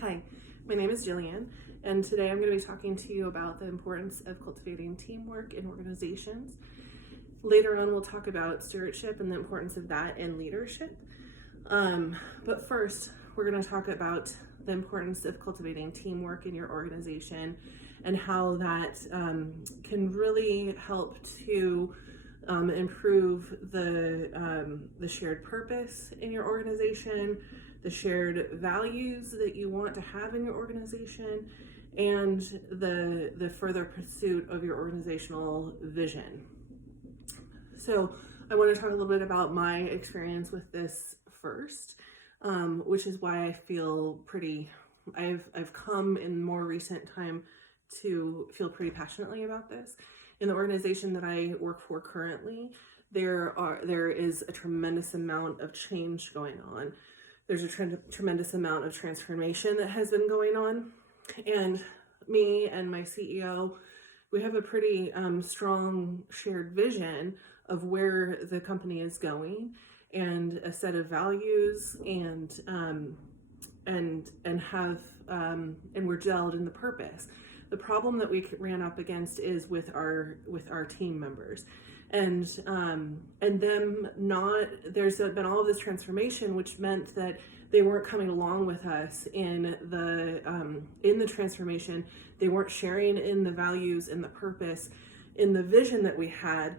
Hi, my name is Jillian, and today I'm going to be talking to you about the importance of cultivating teamwork in organizations. Later on, we'll talk about stewardship and the importance of that in leadership. But first, we're going to talk about the importance of cultivating teamwork in your organization and how that can really help to improve the shared purpose in your organization, the shared values that you want to have in your organization, and the further pursuit of your organizational vision. So I want to talk a little bit about my experience with this first, which is why I feel I've come in more recent time to feel pretty passionately about this. In the organization that I work for currently, there is a tremendous amount of change going on. There's a tremendous amount of transformation that has been going on. And me and my CEO, we have a pretty strong shared vision of where the company is going and a set of values and we're gelled in the purpose. The problem that we ran up against is with our team members, and them not. There's been all of this transformation, which meant that they weren't coming along with us in the transformation. They weren't sharing in the values, in the purpose, in the vision that we had.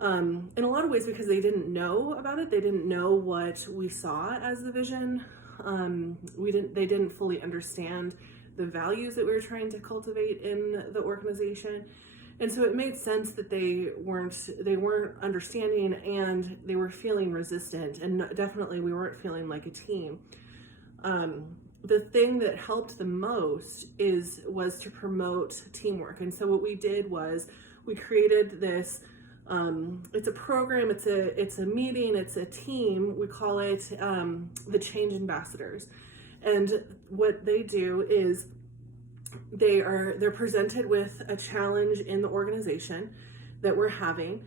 In a lot of ways, because they didn't know about it. They didn't know what we saw as the vision. They didn't fully understand the values that we were trying to cultivate in the organization. And so it made sense that they weren't understanding, and they were feeling resistant, and definitely we weren't feeling like a team. The thing that helped the most was to promote teamwork. And so what we did was we created this, it's a program, it's a meeting, it's a team. We call it the Change Ambassadors. And what they do is they're presented with a challenge in the organization that we're having.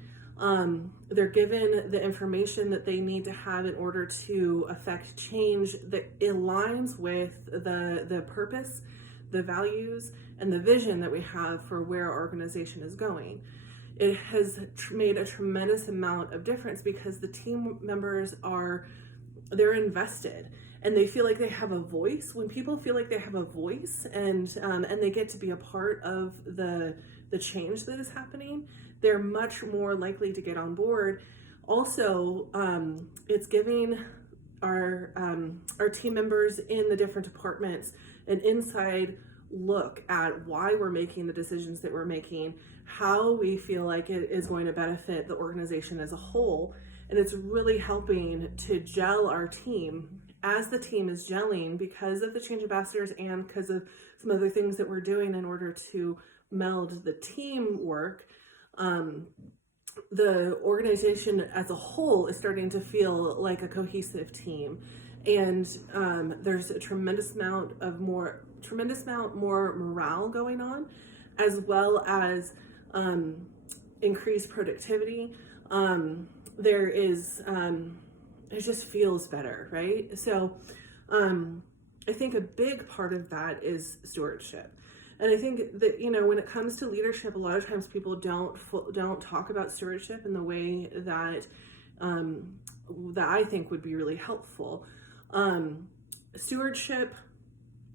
They're given the information that they need to have in order to affect change that aligns with the purpose, the values, and the vision that we have for where our organization is going. It has made a tremendous amount of difference because the team members they're invested. And they feel like they have a voice. When people feel like they have a voice and they get to be a part of the change that is happening, they're much more likely to get on board. Also, it's giving our team members in the different departments an inside look at why we're making the decisions that we're making, how we feel like it is going to benefit the organization as a whole. And it's really helping to gel our team. As the team is gelling because of the Change Ambassadors and because of some other things that we're doing in order to meld the teamwork, the organization as a whole is starting to feel like a cohesive team. And there's a tremendous amount more morale going on, as well as increased productivity. It just feels better, right? So I think a big part of that is stewardship. And I think that, when it comes to leadership, a lot of times people don't talk about stewardship in the way that I think would be really helpful. Stewardship,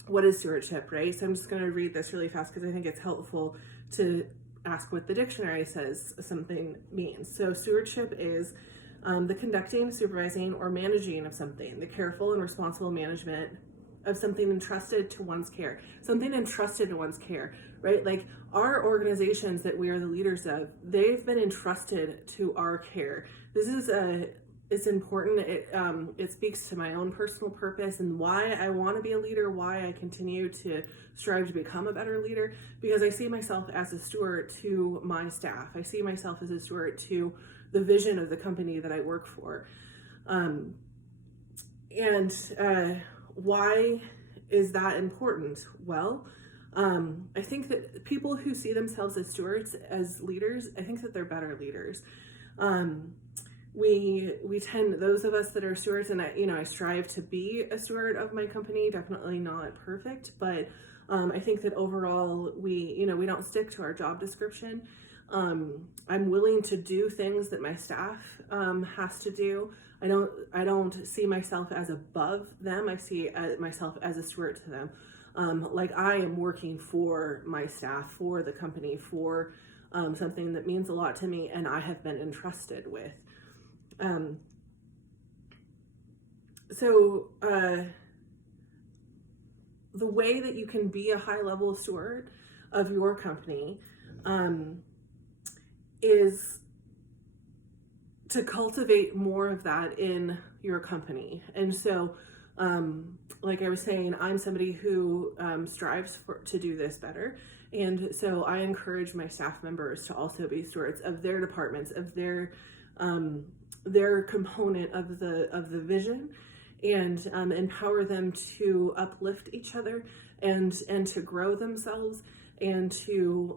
what is stewardship, right? So I'm just going to read this really fast because I think it's helpful to ask what the dictionary says something means. So stewardship is the conducting, supervising, or managing of something, the careful and responsible management of something entrusted to one's care. Something entrusted to one's care, right? Like our organizations that we are the leaders of, they've been entrusted to our care. It's important. It speaks to my own personal purpose and why I want to be a leader, why I continue to strive to become a better leader, because I see myself as a steward to my staff. I see myself as a steward to the vision of the company that I work for. Why is that important? Well, I think that people who see themselves as stewards, as leaders, I think that they're better leaders. we tend, those of us that are stewards, and I strive to be a steward of my company, definitely not perfect, but I think that overall we don't stick to our job description. I'm willing to do things that my staff has to do. I don't see myself as above them. I see myself as a steward to them. Like I am working for my staff, for the company, for something that means a lot to me, and I have been entrusted with. The way that you can be a high level steward of your company is to cultivate more of that in your company. And so, like I was saying, I'm somebody who strives to do this better. And so I encourage my staff members to also be stewards of their departments, of their component of the vision, and empower them to uplift each other and to grow themselves, and to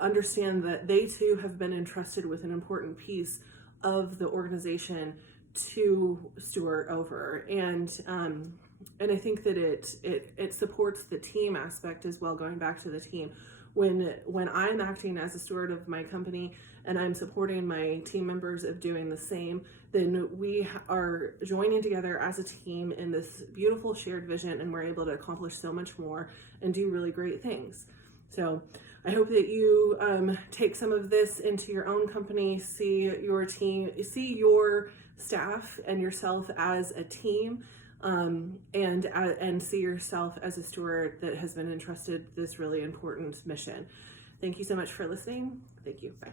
understand that they too have been entrusted with an important piece of the organization to steward over. And I think that it supports the team aspect as well. Going back to the team, when I'm acting as a steward of my company and I'm supporting my team members of doing the same, then we are joining together as a team in this beautiful shared vision, and we're able to accomplish so much more and do really great things. So I hope that you take some of this into your own company, see your team, see your staff and yourself as a team, and see yourself as a steward that has been entrusted this really important mission. Thank you so much for listening. Thank you. Bye.